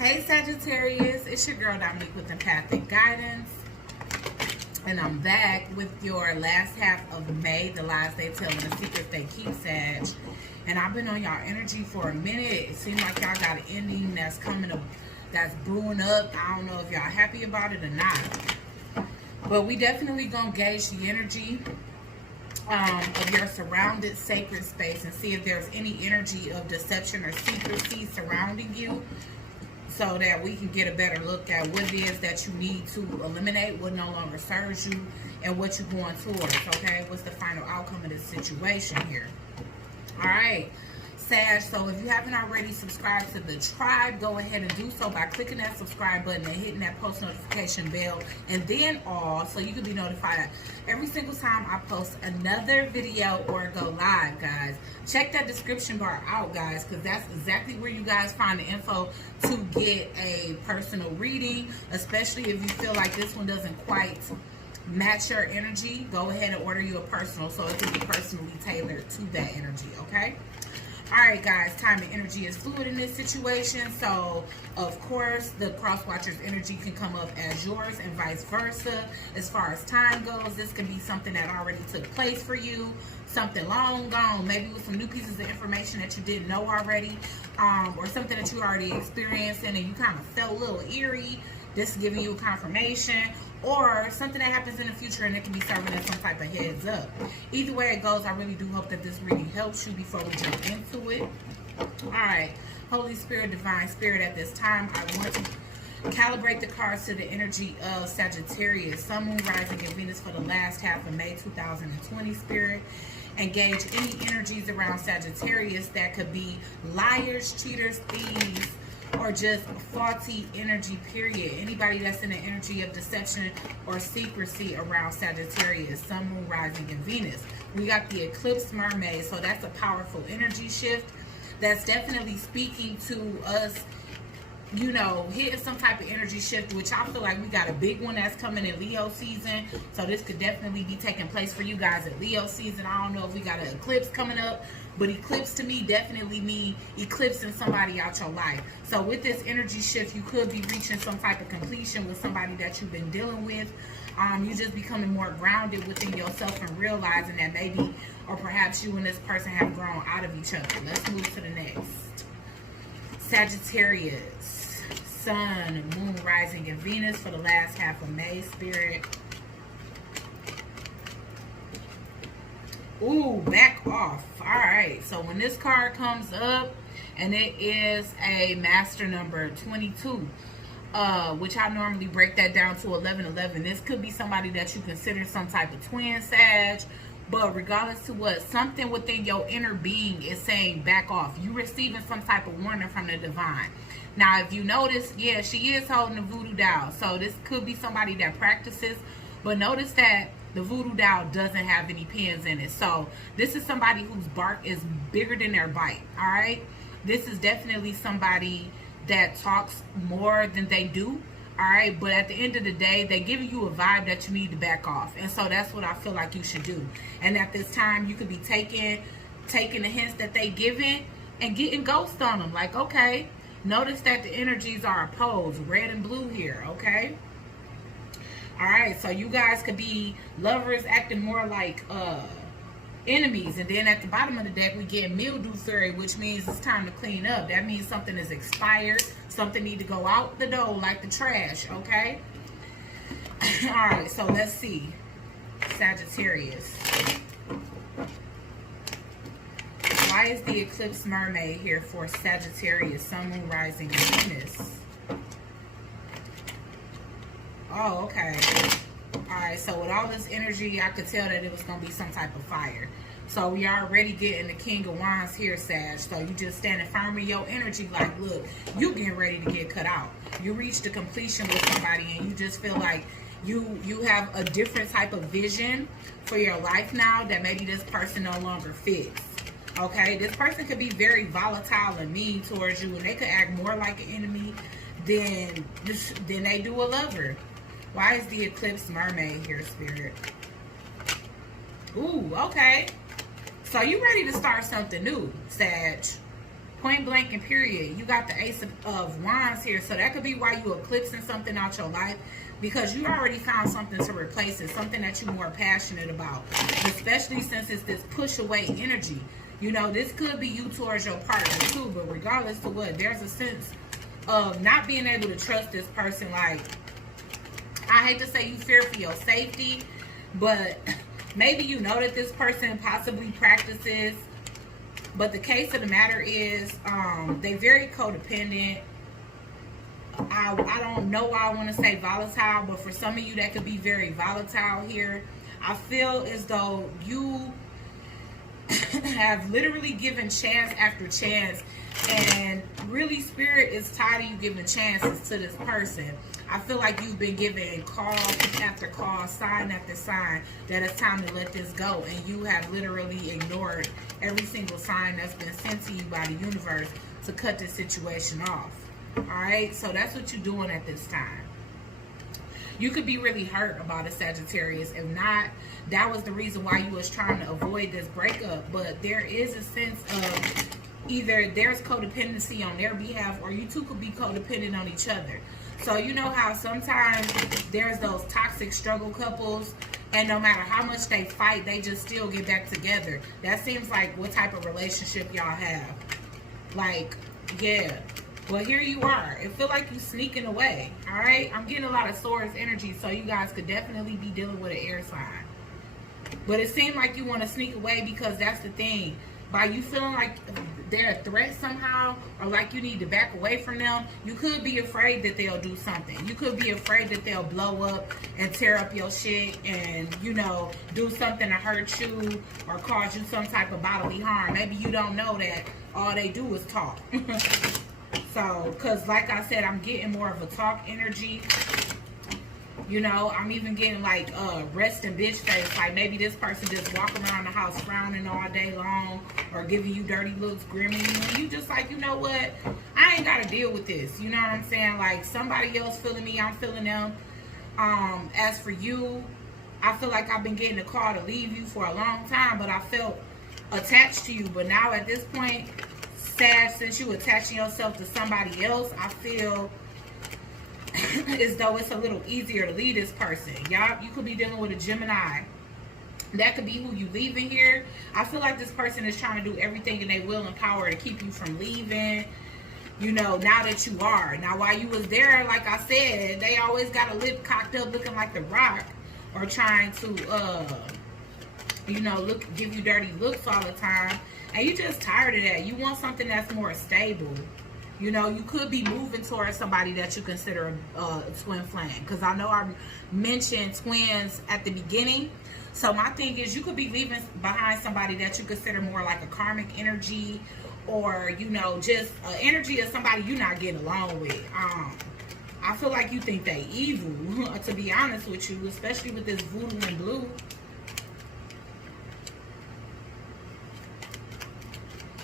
Hey Sagittarius, it's your girl Dominique with Empathic Guidance, and I'm back with your last half of May, the lies they tell and the secrets they keep, Sag. And I've been on y'all energy for a minute. It seems like y'all got an ending that's coming up, that's brewing up. I don't know if y'all happy about it or not, but we definitely gonna gauge the energy of your surrounded sacred space and see if there's any energy of deception or secrecy surrounding you, so that we can get a better look at what it is that you need to eliminate, what no longer serves you, and what you're going towards, okay? What's the final outcome of this situation here? All right, Sag, so if you haven't already subscribed to the tribe, go ahead and do so by clicking that subscribe button and hitting that post notification bell, and then all, so you can be notified every single time I post another video or go live, guys. Check that description bar out, guys, because that's exactly where you guys find the info to get a personal reading, especially if you feel like this one doesn't quite match your energy. Go ahead and order you a personal so it can be personally tailored to that energy, okay? All right, guys, time and energy is fluid in this situation. So, of course, the cross watcher's energy can come up as yours and vice versa. As far as time goes, this could be something that already took place for you, something long gone, maybe with some new pieces of information that you didn't know already, or something that you already experienced and you kind of felt a little eerie. This is giving you a confirmation, or something that happens in the future and it can be serving as some type of heads up. Either way it goes, I really do hope that this reading helps you before we jump into it. All right, Holy Spirit, Divine Spirit, at this time, I want to calibrate the cards to the energy of Sagittarius, Sun, Moon, Rising, and Venus for the last half of May 2020, Spirit. Engage any energies around Sagittarius that could be liars, cheaters, thieves, or just faulty energy, period. Anybody that's in the energy of deception or secrecy around Sagittarius, Sun, Moon, Rising, and Venus. We got the Eclipse Mermaid, so that's a powerful energy shift that's definitely speaking to us, you know, hitting some type of energy shift, which I feel like we got a big one that's coming in Leo season. So this could definitely be taking place for you guys at Leo season. I don't know if we got an eclipse coming up, but eclipse to me definitely mean eclipsing somebody out your life. So with this energy shift, you could be reaching some type of completion with somebody that you've been dealing with. You just becoming more grounded within yourself and realizing that maybe, or perhaps you and this person have grown out of each other. Let's move to the next. Sagittarius, Sun, Moon, Rising, and Venus for the last half of May, Spirit. Ooh, back off. All right, so when this card comes up, and it is a master number 22, which I normally break that down to 1111. This could be somebody that you consider some type of twin, Sag. But regardless to what, something within your inner being is saying back off. You receiving some type of warning from the divine. Now, if you notice, yeah, she is holding the voodoo doll. So this could be somebody that practices. But notice that the voodoo doll doesn't have any pins in it. So this is somebody whose bark is bigger than their bite, all right? This is definitely somebody that talks more than they do. All right, but at the end of the day, they give you a vibe that you need to back off. And so that's what I feel like you should do. And at this time, you could be taking the hints that they giving and getting ghost on them. Like, okay, notice that the energies are opposed, red and blue here, okay? All right, so you guys could be lovers acting more like enemies. And then at the bottom of the deck, we get mildew fairy, which means it's time to clean up. That means something is expired. Something need to go out the door like the trash, okay? All right, so let's see. Sagittarius. Why is the Eclipse Mermaid here for Sagittarius, Sun, Moon, Rising, and Venus? Oh, okay. Alright, so with all this energy, I could tell that it was going to be some type of fire. So we already getting the King of Wands here, Sag. So you just standing firm in your energy like, look, you getting ready to get cut out. You reached the completion with somebody and you just feel like you have a different type of vision for your life now that maybe this person no longer fits. Okay, this person could be very volatile and mean towards you, and they could act more like an enemy than they do a lover. Why is the Eclipse Mermaid here, Spirit? Ooh, okay. So you ready to start something new, Sag. Point blank and period. You got the Ace of Wands here. So that could be why you eclipsing something out your life, because you already found something to replace it, something that you're more passionate about, especially since it's this push away energy. You know, this could be you towards your partner too, but regardless of what, there's a sense of not being able to trust this person. Like, I hate to say you fear for your safety, but maybe you know that this person possibly practices. But the case of the matter is, they very codependent. I don't know why I want to say volatile, but for some of you that could be very volatile here. I feel as though you have literally given chance after chance, and really Spirit is tired of you giving chances to this person. I feel like you've been given call after call, sign after sign, that it's time to let this go, and you have literally ignored every single sign that's been sent to you by the universe to cut this situation off. Alright, so that's what you're doing at this time. You could be really hurt about a Sagittarius. If not, that was the reason why you was trying to avoid this breakup. But there is a sense of either there's codependency on their behalf, or you two could be codependent on each other. So you know how sometimes there's those toxic struggle couples, and no matter how much they fight, they just still get back together. That seems like what type of relationship y'all have. Like, yeah. Well, here you are. It feel like you sneaking away. All right? I'm getting a lot of Swords energy, so you guys could definitely be dealing with an air sign. But it seemed like you want to sneak away because that's the thing. By you feeling like they're a threat somehow, or like you need to back away from them, you could be afraid that they'll do something. You could be afraid that they'll blow up and tear up your shit and, you know, do something to hurt you or cause you some type of bodily harm. Maybe you don't know that all they do is talk. So, because like I said, I'm getting more of a talk energy. You know, I'm even getting like resting bitch face. Like maybe this person just walk around the house frowning all day long, or giving you dirty looks, grimming you. And you just like, you know what? I ain't got to deal with this. You know what I'm saying? Like somebody else feeling me, I'm feeling them. As for you, I feel like I've been getting a call to leave you for a long time, but I felt attached to you. But now at this point, Sag, since you attaching yourself to somebody else, I feel as though it's a little easier to leave this person. Y'all, you could be dealing with a Gemini. That could be who you leaving here. I feel like this person is trying to do everything in their will and power to keep you from leaving. You know, now that you are. Now, while you was there, like I said, they always got a lip cocked up looking like The Rock, or trying to, you know, give you dirty looks all the time. And you just tired of that. You want something that's more stable. You know, you could be moving towards somebody that you consider a twin flame. Because I know I mentioned twins at the beginning. So my thing is, you could be leaving behind somebody that you consider more like a karmic energy. Or, you know, just an energy of somebody you're not getting along with. I feel like you think they evil, to be honest with you. Especially with this voodoo and blue.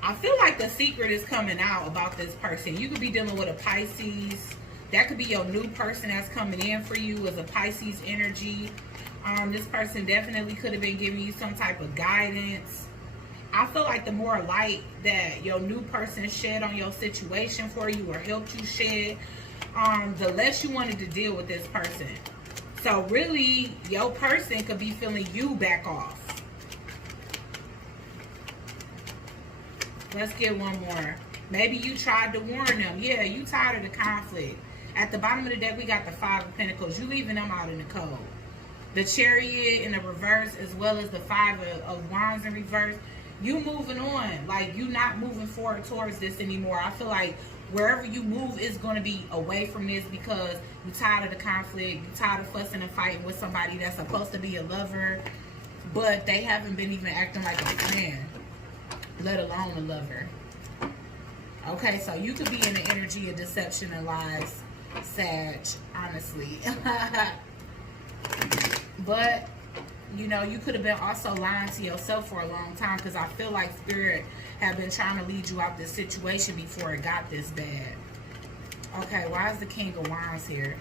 I feel like the secret is coming out about this person. You could be dealing with a Pisces. That could be your new person that's coming in for you as a Pisces energy. This person definitely could have been giving you some type of guidance. I feel like the more light that your new person shed on your situation for you, or helped you shed, the less you wanted to deal with this person. So really, your person could be feeling you back off. Let's get one more. Maybe you tried to warn them. Yeah, you tired of the conflict. At the bottom of the deck, we got the Five of Pentacles. You leaving them out in the cold. The Chariot in the reverse, as well as the Five of Wands in reverse. You moving on. Like, you not moving forward towards this anymore. I feel like wherever you move is going to be away from this, because you're tired of the conflict. You're tired of fussing and fighting with somebody that's supposed to be a lover, but they haven't been even acting like a friend, let alone a lover. Okay, so you could be in the energy of deception and lies, Sag, honestly. But, you know, you could have been also lying to yourself for a long time, because I feel like Spirit have been trying to lead you out this situation before it got this bad. Okay, why is the King of Wands here?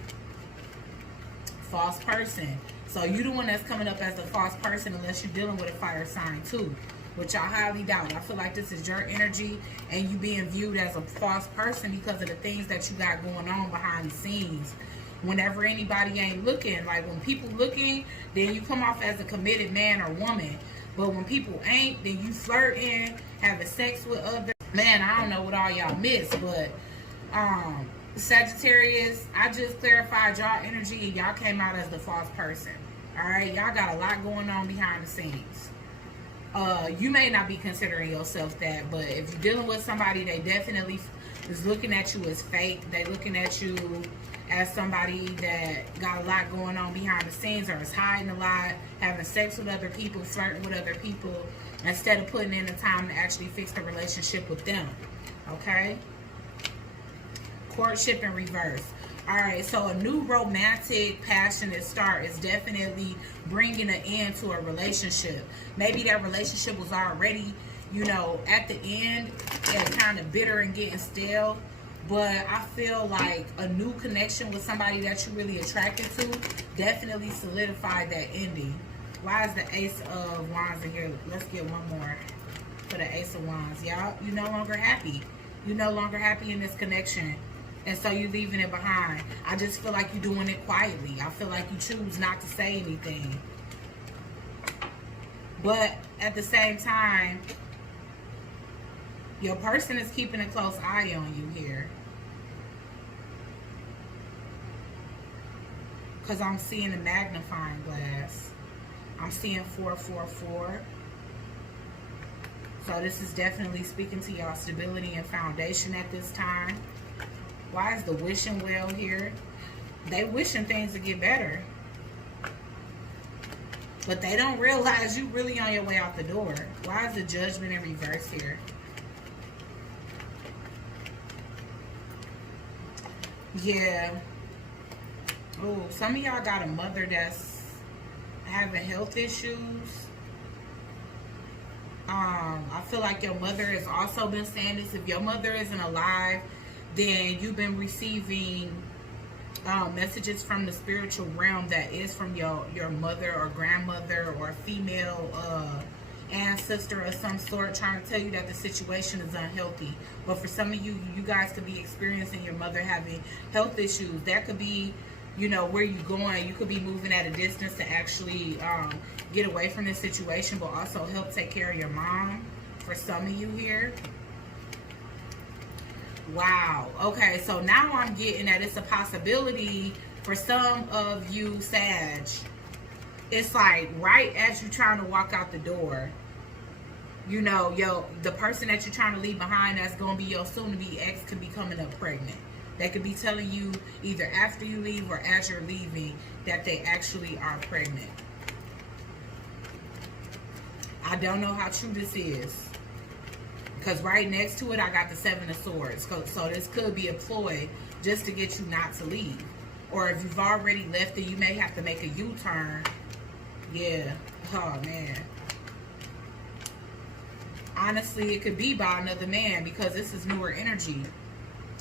False person. So you the one that's coming up as the false person, unless you're dealing with a fire sign too. which I highly doubt. I feel like this is your energy and you being viewed as a false person because of the things that you got going on behind the scenes. Whenever anybody ain't looking, like when people looking, then you come off as a committed man or woman. But when people ain't, then you flirting, having sex with others. Man, I don't know what all y'all miss, but Sagittarius, I just clarified y'all energy and y'all came out as the false person. Alright, y'all got a lot going on behind the scenes. You may not be considering yourself that, but if you're dealing with somebody, they definitely is looking at you as fake. They looking at you as somebody that got a lot going on behind the scenes, or is hiding a lot, having sex with other people, flirting with other people, instead of putting in the time to actually fix the relationship with them. Okay? Courtship in reverse. Alright, so a new romantic, passionate start is definitely bringing an end to a relationship. Maybe that relationship was already, you know, at the end and kind of bitter and getting stale. But I feel like a new connection with somebody that you're really attracted to definitely solidified that ending. Why is the Ace of Wands in here? Let's get one more for the Ace of Wands. Y'all, you're no longer happy. You're no longer happy in this connection. And so you're leaving it behind. I just feel like you're doing it quietly. I feel like you choose not to say anything. But at the same time, your person is keeping a close eye on you here. Because I'm seeing a magnifying glass. I'm seeing 444. So this is definitely speaking to y'all stability and foundation at this time. Why is the wishing well here? They wishing things to get better. But they don't realize you really on your way out the door. Why is the Judgment in reverse here? Yeah. Oh, some of y'all got a mother that's having health issues. I feel like your mother has also been saying this. If your mother isn't alive, then you've been receiving messages from the spiritual realm that is from your mother or grandmother or female ancestor of some sort, trying to tell you that the situation is unhealthy. But for some of you, you guys could be experiencing your mother having health issues. That could be, you know, where you're going. You could be moving at a distance to actually get away from this situation, but also help take care of your mom for some of you here. Wow. Okay, so now I'm getting that it's a possibility for some of you, Sag. It's like right as you're trying to walk out the door, you know, the person that you're trying to leave behind that's going to be your soon-to-be ex could be coming up pregnant. They could be telling you either after you leave or as you're leaving that they actually are pregnant. I don't know how true this is. Because right next to it, I got the 7 of Swords. So this could be a ploy just to get you not to leave. Or if you've already left it, you may have to make a U-turn. Yeah. Oh, man. Honestly, it could be by another man because this is newer energy.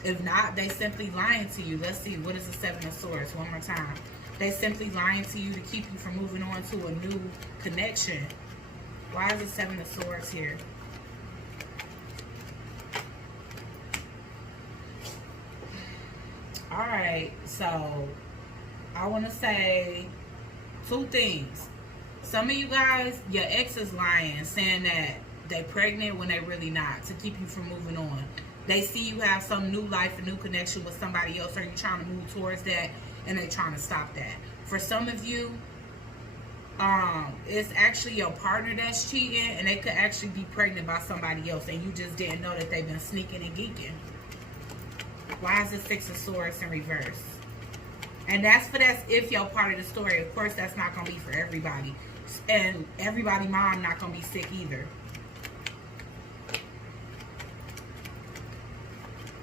If not, they simply lying to you. Let's see. What is the 7 of Swords? One more time. They simply lying to you to keep you from moving on to a new connection. Why is the 7 of Swords here? Alright, so I want to say 2 things. Some of you guys, your ex is lying, saying that they pregnant when they really not, to keep you from moving on. They see you have some new life, a new connection with somebody else, or you're trying to move towards that, and they're trying to stop that. For some of you, it's actually your partner that's cheating, and they could actually be pregnant by somebody else, and you just didn't know that they've been sneaking and geeking. Why is the 6 of Swords in reverse? And that's if you're part of the story. Of course, that's not going to be for everybody. And everybody mom not going to be sick either.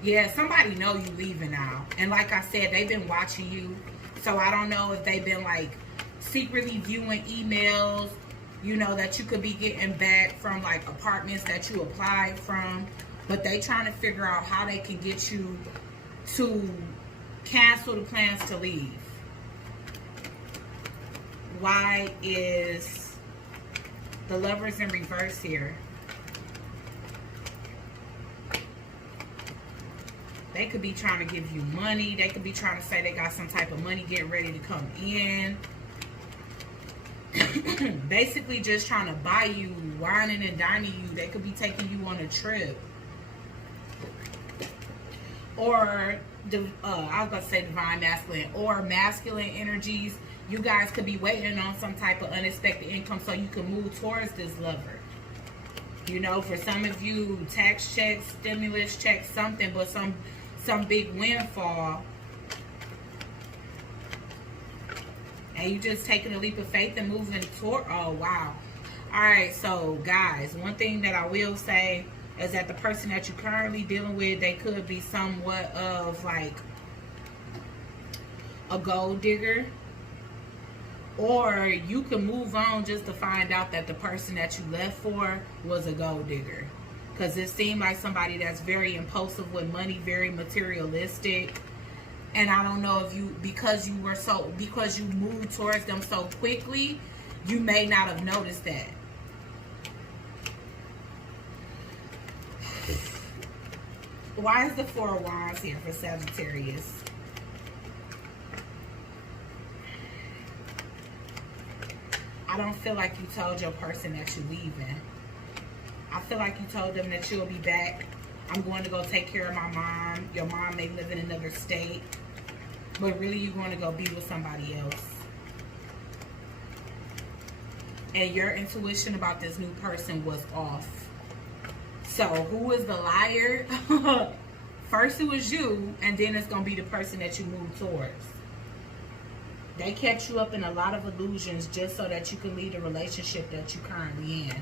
Yeah, somebody know you leaving now. And like I said, they've been watching you. So I don't know if they've been like secretly viewing emails, you know, that you could be getting back from like apartments that you applied from. But they trying to figure out how they can get you to cancel the plans to leave. Why is The Lovers in reverse here. They could be trying to give you money. They could be trying to say they got some type of money getting ready to come in. Basically just trying to buy you, whining and dining you. They could be taking you on a trip. Or, I was about to say divine masculine. Or masculine energies. You guys could be waiting on some type of unexpected income so you can move towards this lover. You know, for some of you, tax checks, stimulus checks, something, but some big windfall. And you just taking a leap of faith and moving toward, oh, wow. All right, so, guys, one thing that I will say is that the person that you're currently dealing with, they could be somewhat of, like, a gold digger. Or you can move on just to find out that the person that you left for was a gold digger. Because it seemed like somebody that's very impulsive with money, very materialistic. And I don't know if you, because you moved towards them so quickly, you may not have noticed that. Why is the Four of Wands here for Sagittarius? I don't feel like you told your person that you're leaving. I feel like you told them that you'll be back. I'm going to go take care of my mom. Your mom may live in another state. But really you're going to go be with somebody else. And your intuition about this new person was off. So who is the liar? First it was you, and then it's going to be the person that you move towards. They kept you up in a lot of illusions just so that you can lead a relationship that you're currently in.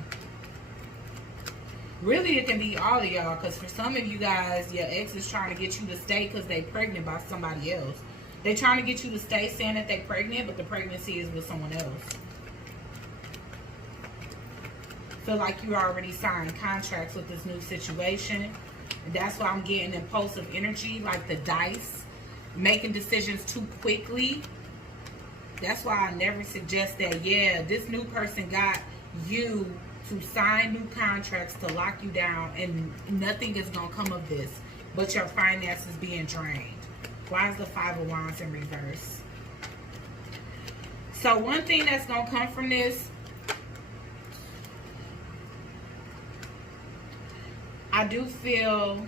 Really, it can be all of y'all, because for some of you guys, your ex is trying to get you to stay because they're pregnant by somebody else. They're trying to get you to stay saying that they're pregnant, but the pregnancy is with someone else. Feel like you already signed contracts with this new situation. And that's why I'm getting impulsive energy, like the dice, making decisions too quickly. That's why I never suggest that, yeah, this new person got you to sign new contracts to lock you down, and nothing is going to come of this, but your finances being drained. Why is the Five of Wands in reverse? So one thing that's going to come from this, I do feel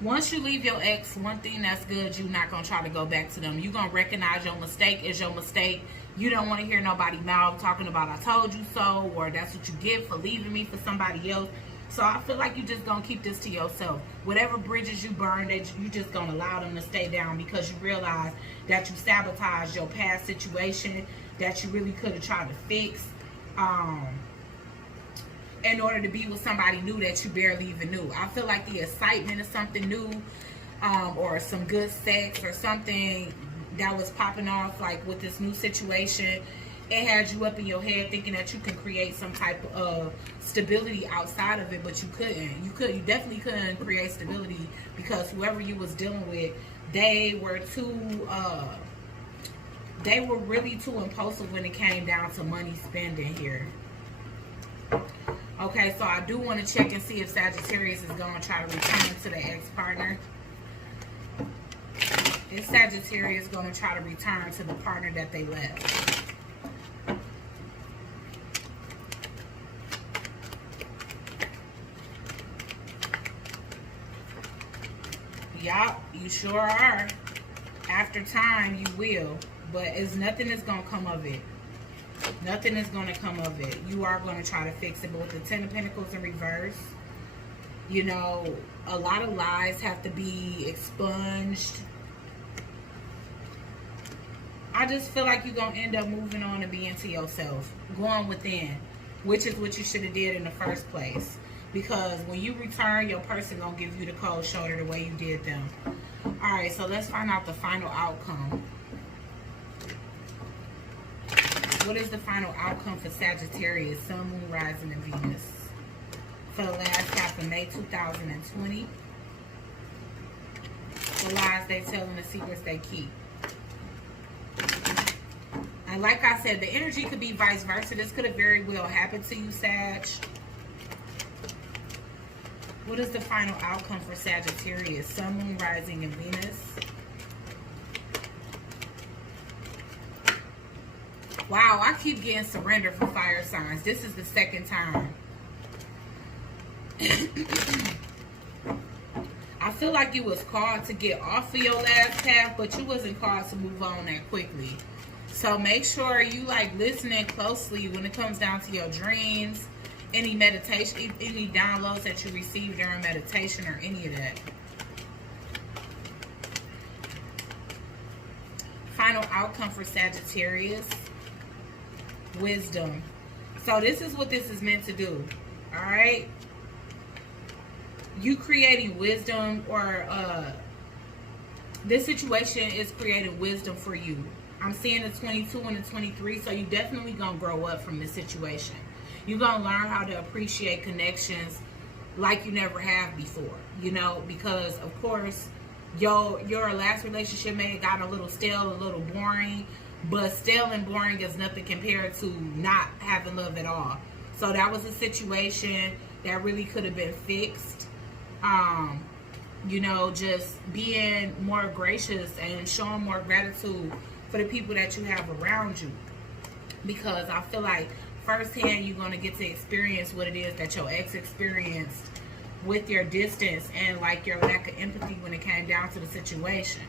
once you leave your ex, one thing that's good, you're not going to try to go back to them. You're going to recognize your mistake is your mistake. You don't want to hear nobody mouth talking about I told you so, or that's what you get for leaving me for somebody else. So I feel like you're just going to keep this to yourself. Whatever bridges you burn, that you just going to allow them to stay down, because you realize that you sabotaged your past situation that you really could have tried to fix. In order to be with somebody new that you barely even knew. I feel like the excitement of something new, or some good sex or something that was popping off, like with this new situation, it had you up in your head thinking that you can create some type of stability outside of it, but you couldn't. You definitely couldn't create stability, because whoever you was dealing with, they were really too impulsive when it came down to money spending here. Okay, so I do want to check and see if Sagittarius is going to try to return to the ex-partner. Is Sagittarius going to try to return to the partner that they left? Yup, you sure are. After time, you will. But it's nothing that's going to come of it. Nothing is going to come of it. You are going to try to fix it. But with the Ten of Pentacles in reverse, you know, a lot of lies have to be expunged. I just feel like you're going to end up moving on and being to yourself. Going within. Which is what you should have did in the first place. Because when you return, your person going to give you the cold shoulder the way you did them. Alright, so let's find out the final outcome. What is the final outcome for Sagittarius, Sun, Moon, Rising, and Venus for the last half of May 2020? The lies they tell and the secrets they keep. And like I said, the energy could be vice versa. This could have very well happened to you, Sag. What is the final outcome for Sagittarius? Sun, Moon, Rising, and Venus. Wow, I keep getting surrender for fire signs. This is the second time. I feel like you was called to get off of your last path, but you wasn't called to move on that quickly. So make sure you like listening closely when it comes down to your dreams, any meditation, any downloads that you receive during meditation or any of that. Final outcome for Sagittarius. Wisdom. So this is what this is meant to do. All right. You creating wisdom, or this situation is creating wisdom for you. I'm seeing the 22 and the 23, so you definitely gonna grow up from this situation. You're gonna learn how to appreciate connections like you never have before, you know, because of course your last relationship may have gotten a little stale, a little boring, but stale and boring is nothing compared to not having love at all. So that was a situation that really could have been fixed. You know, just being more gracious and showing more gratitude for the people that you have around you, because I feel like firsthand you're going to get to experience what it is that your ex experienced with your distance and like your lack of empathy when it came down to the situation.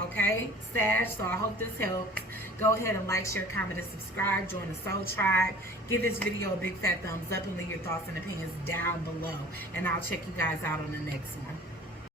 Okay, Sag, so I hope this helps. Go ahead and like, share, comment, and subscribe. Join the Soul Tribe. Give this video a big fat thumbs up and leave your thoughts and opinions down below. And I'll check you guys out on the next one.